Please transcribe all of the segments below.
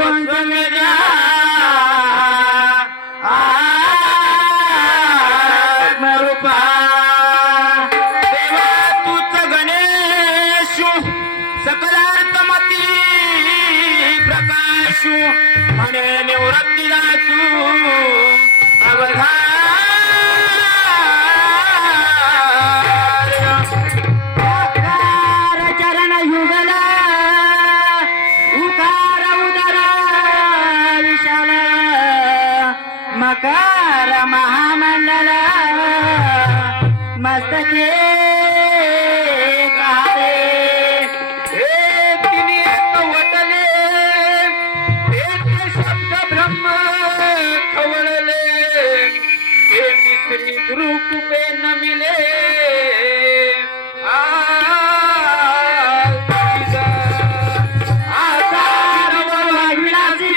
One. रूपे नमिले आ, तुझा आधार व विलासी,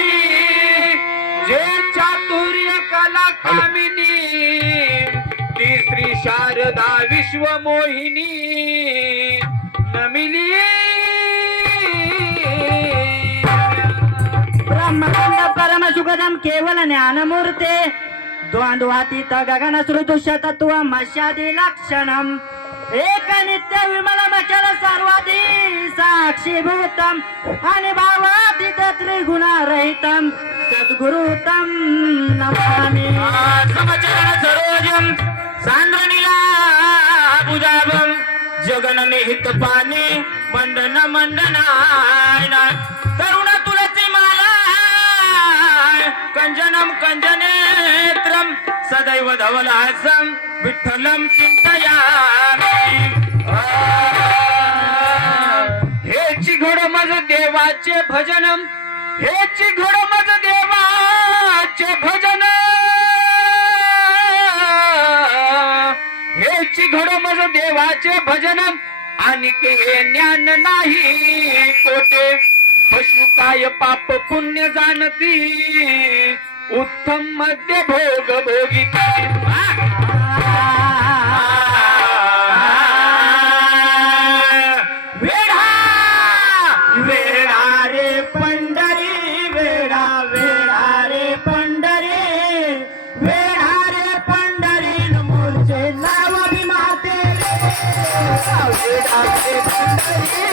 जे चातुर्य कला कामिनी ती श्री शारदा विश्वमोहिनी नमिली ब्रह्मांड परम सुखदम केवल ज्ञानमूर्ते। द्वंद्वातीत गगन सृदुष्य तत्व मशादी लक्षणम. एक नित्य विमल मचल सर्वाधी साक्षीभूतम. आणि भावातीत त्रिगुण रहितम सद्गुरुतम नमामि. समचरण सरोजम सांद्रणीला बुजाबम जगन निहित पाणी मंडन मंडनायन तरुण कंजनम कंजनेत्रम सदैव धवलासम विठ्ठलम चिंतयामी हे चिघड मज देवाचे भजनम हे चिघड मज देवाचे भजन। हे चिघड मज देवाचे भजनम आणि के ज्ञान नाही कोटे पशु काय पाप पुण्य जाणती? उत्तम मध्य भोग भोगी वेढा वेढा रे पंढरी वेडा वेडा रे पंढरी. वेडा रे पंढरी मूर्चे लावावी माते वेढा रे पंढरी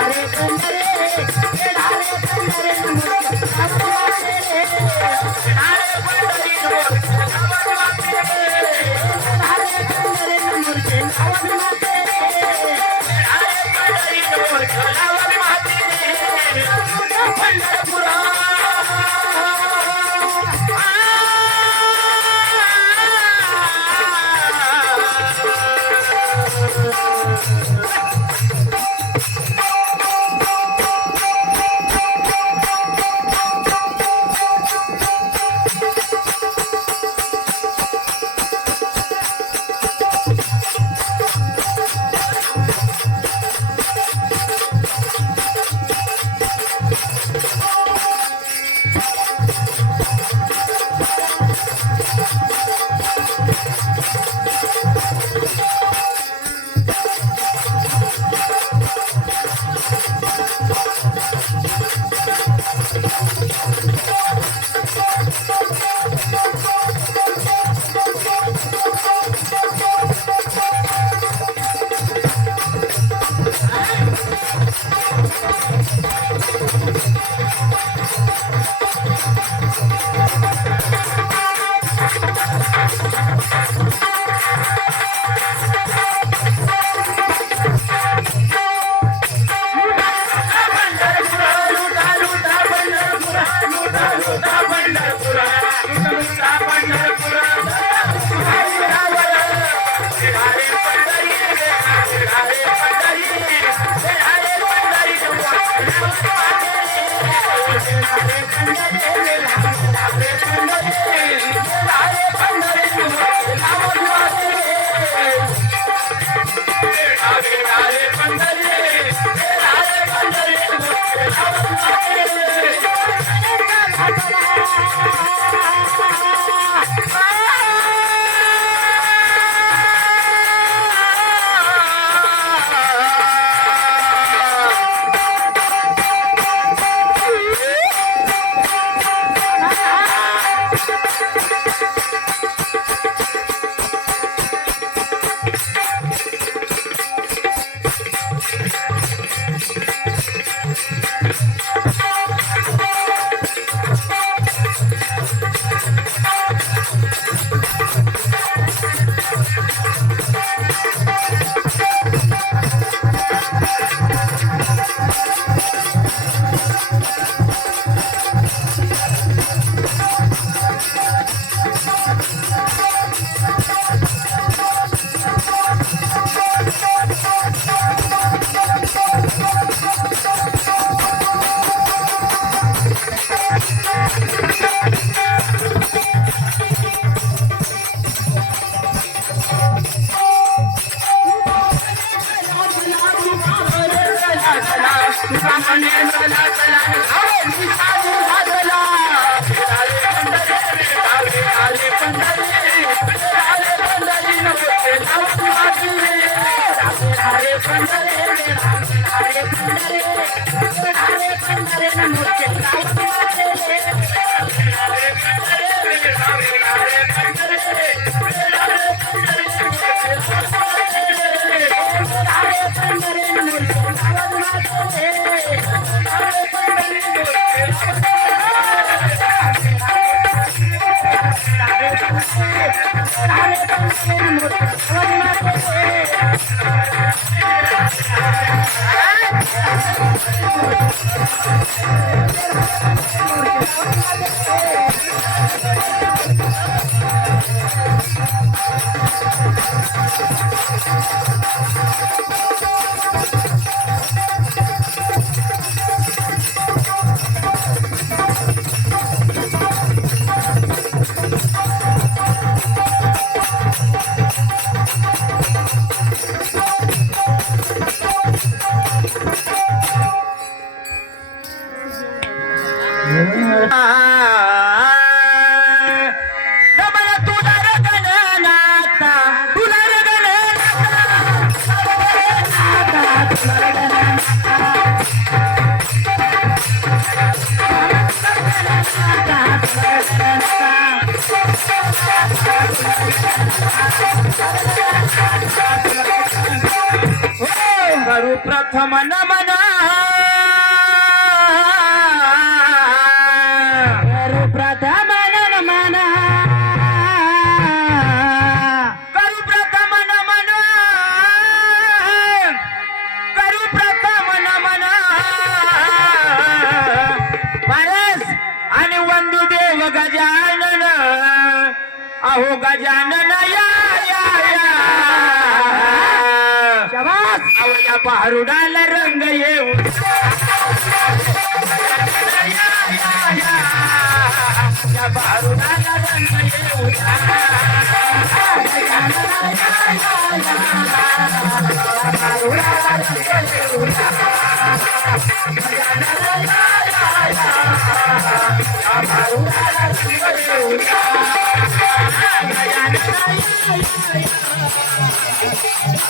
माती वेढा Hello. ハハハハ गारुडाला रंग येऊ Thank you.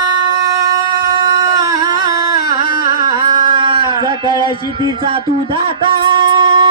सकळ शितीचा तू दाता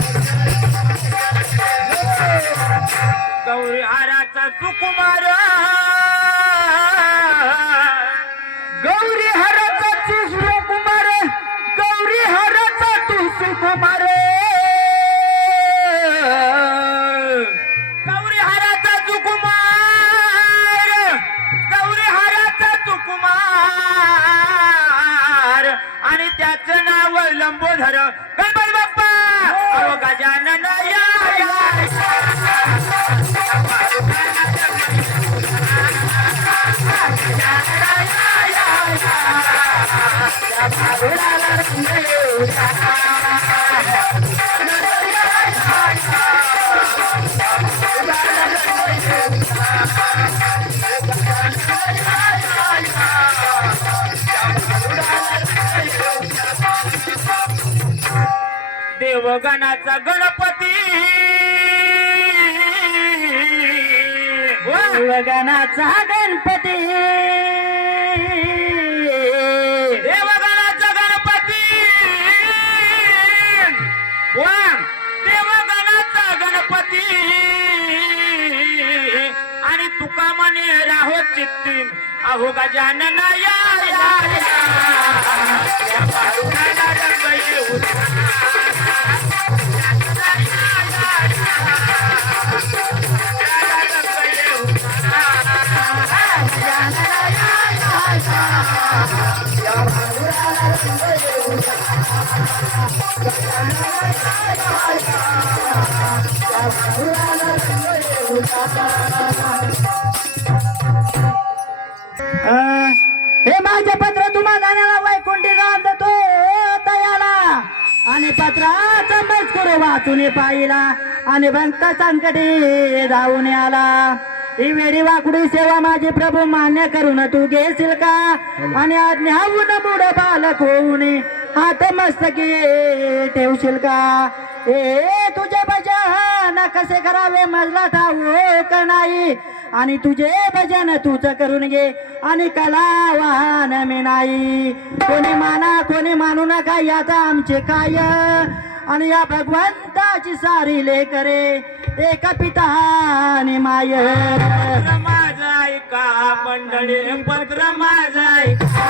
देवगणाचा गणपती! गणाचा गणपती देवगणाचा गणपती वा! देवगणाचा गणपती आणि तुका म्हणे राहो चित्ती अहो गजानन या या या. या हे माझे पत्र तुम्हाला जाण्याला आणि पत्राचा मजकूर वाचून पाहिला. आणि भक्त संकटी जाऊन आला. ही वेळी वाकडी सेवा माझी प्रभू मान्य करून तू घेशील का? आणि आज्ञाहून बुड बालक होऊन हात मस्तकी ठेवशील का? ए तुझे भजन कसे करावे मजला ठाऊक नाही. आणि तुझे भजन तूच करून घे. आणि कला वाहन मी नाही. कोणी माना कोणी मानू नका याचा आमचे काय? आणि या भगवंताची सारी लेकरे एक पिता आणि माय माझा ऐका मंडळी पत्र माझा ऐका.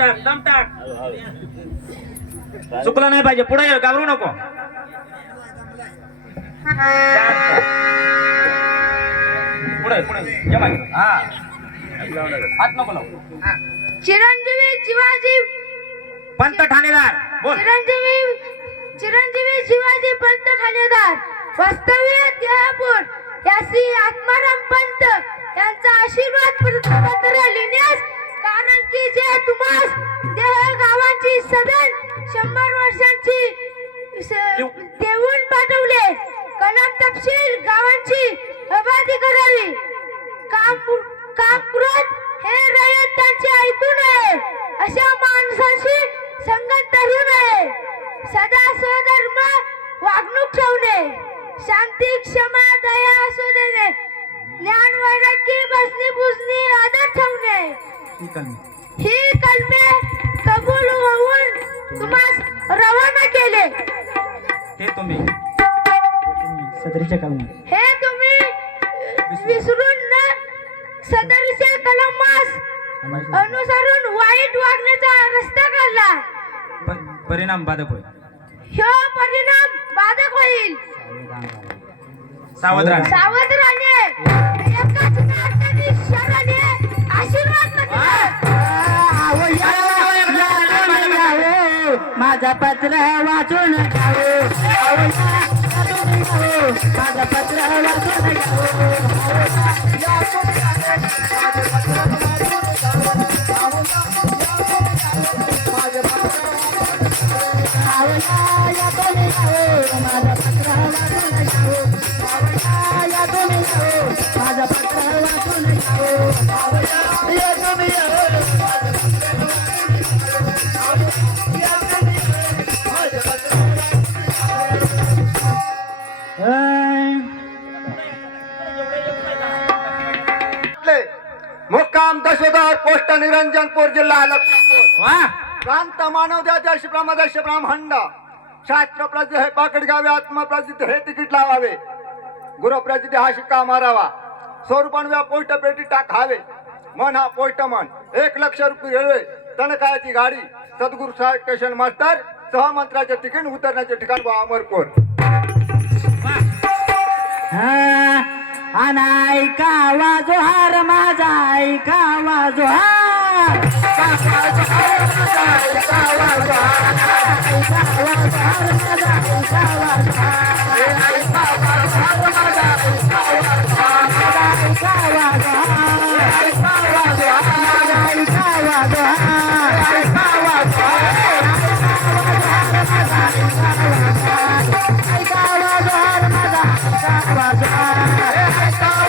टाक दम टाक. चुकलं नाही पाहिजे पुढे ये, घाबरू नको. पुढे पुढे ये. मागे. हा. हात नको लावू. चिरंजीवी शिवाजी. पंत ठाणेदार बोल. चिरंजीवी चिरंजीवी शिवाजी पंत ठाणेदार. वास्तव्य देहपूर यासी आत्माराम पंत यांचा आशीर्वाद पत्र लिहिण्यास कारण की जे तुम्हास देह गावाची सदन शंभर माझा पत्र वाचून घ्यावो. माझा पत्र वाचून पोस्ट निरंजनपूर जिल्हा लक्षपूर प्रांत मानव द्यादर्श ब्रह्मदर्श ब्राह्मंड. शास्त्र प्रसिद्ध हे पाकड गावे आत्मप्रसिद्ध हे तिकीट लावावे. गुरुप्रसिद्ध हा शिक्का मारावा. स्वरूपान पोस्ट पेटी टाकावे. मन हा पोस्ट मन. एक लक्ष रुपये रेल्वे तणकायाची गाडी. सद्गुरू साहेब स्टेशन मास्टर सहमंत्र्याचे तिकीट उतरण्याचे ठिकाण व. अमरकोर अनायकावा जोहार माझा ऐकावा जोहार. ऐकावा जोहार. Bajar, é a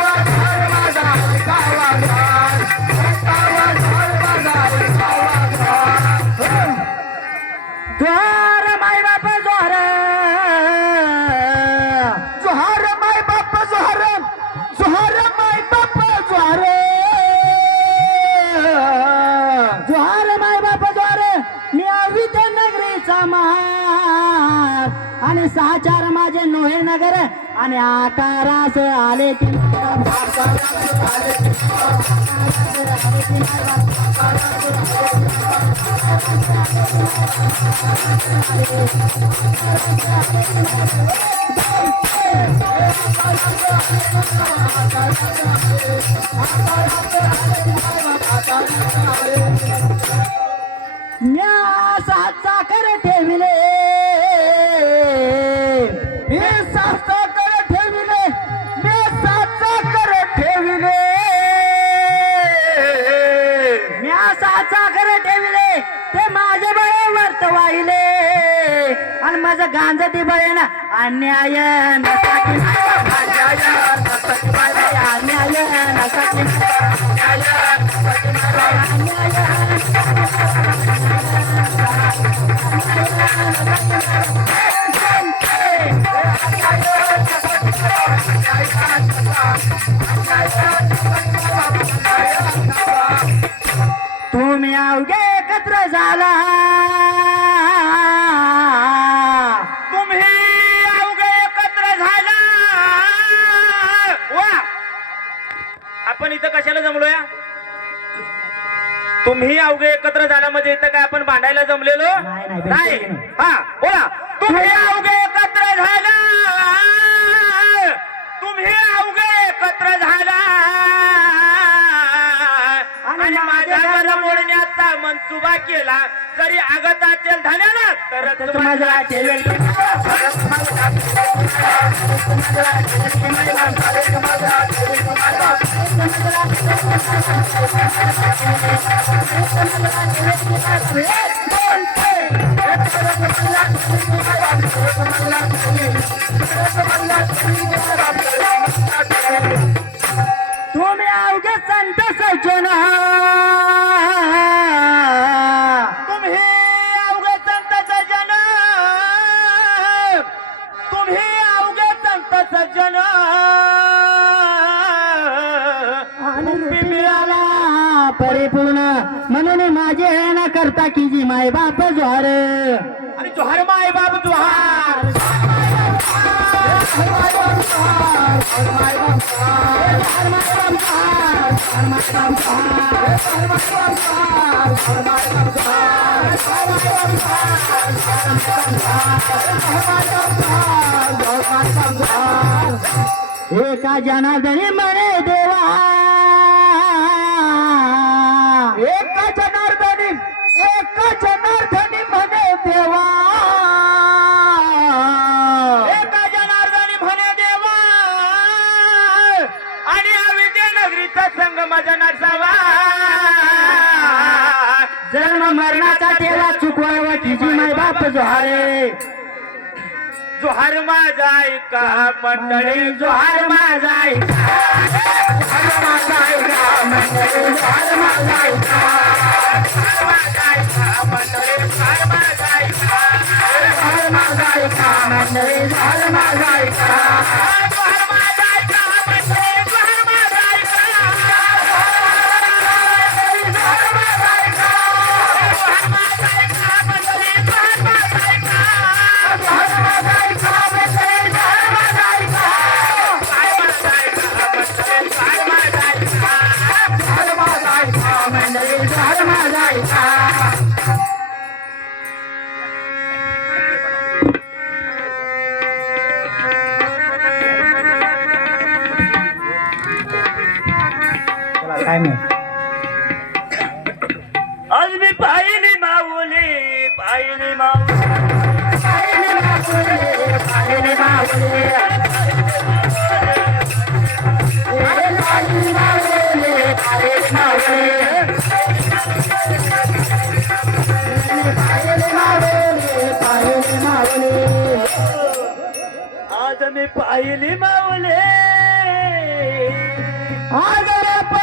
आकारास आले की म्या सात साखर ठेविले. गांज ती बळे ना अन्याय नसाकी अन्याय नसाकी अन्याय तुम्ही अवघे एकत्र झाला. कशाला जमलोय? तुम्ही अवघे एकत्र झाला म्हणजे इथं काय आपण भांडायला जमलेलो? नाही. हा बोला. तुम्ही अवघे एकत्र झाला. तुम्ही अवघे एकत्र झाला. आणि माझ्या मला मोडण्याचा मनसुबा केला जरी आगत असेल झाल्याला तर तर माझा Hey! तुम्ही अवघे संत सज्जन तुम्ही अवघे संत सज्जन तुम्ही अवघे संत सज्जन रूपी मिळाला परिपूर्ण. म्हणून माझे हे न करता की जी माय बाप ज्वार आणि जोहार माय बाप जोहार. एका जनार्दनी म्हणे देवा. एका जनार्दनी एका जनार्दनी म्हणे देवा. जन्म मरणाचा तेला चुकवावा तिची माय बाप जोहारे. जोहार माझा ऐका मंडळी जोहार माझा ऐका जोहार माझा ऐका मंडळी जोहार माझा ऐका जोहार माझा ऐका मंडळी जोहार माझा ऐका. जोहार माझा ऐका मंडळी जोहार माझा ऐका. काय आज मी पाहिली माऊली पाहिली माऊली. पाहिली माऊली पाहिली माऊली. पाहिली माऊली पाहिली माऊली आज मी पाहिली माऊली आज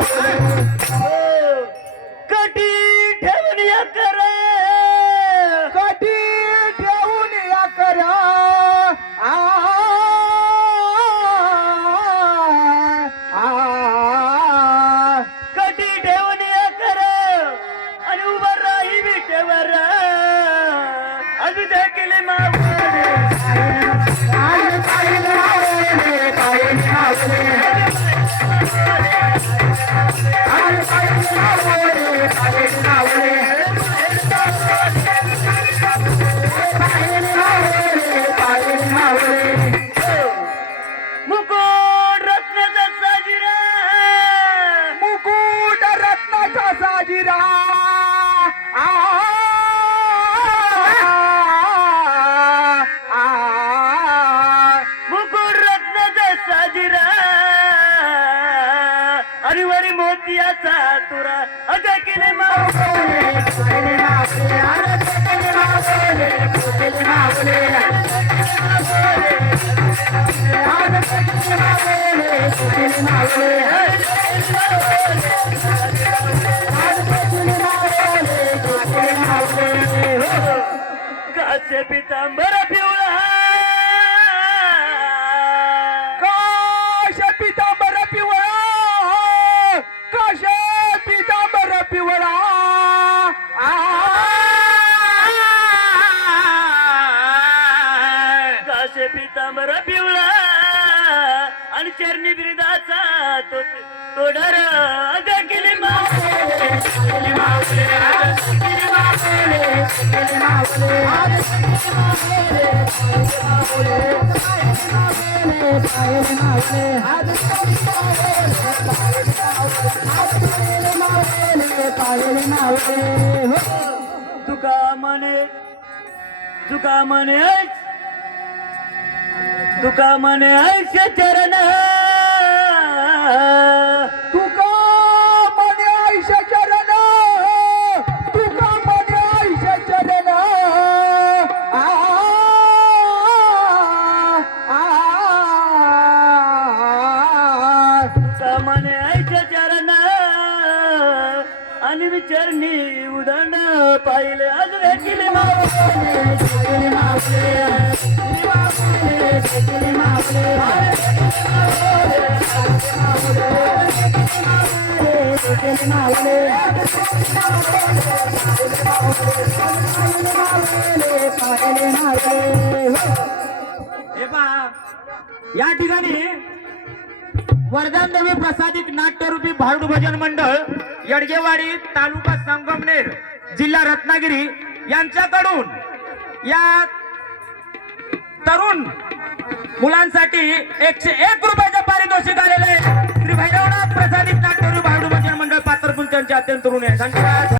Yeah. काशे पिवळा आणि चरणी बिरदाचा तो तोडर डर केले तुका म्हणे तुका म्हणे तुका म्हणे ऐश चरण तुका मने आयुष्य चरण तुका मने आयुष्य चरण तुका म्हणे ऐश चरण आणि विचारणी उदंड पाहिले आज वेकिले मावले मावले या ठिकाणी वर्धनदेवी प्रसादिक नाट्यरूपी भारुड भजन मंडळ यडगेवाडी तालुका संगमनेर जिल्हा रत्नागिरी यांच्याकडून या तरुण मुलांसाठी एकशे एक रुपयाचं पारितोषिक आलेले श्री भैरवनाथ प्रसादित नाट्यरूपी भारुड भजन मंडळ पात्रपूर त्यांचे अत्यंत ऋण आहे धन्यवाद.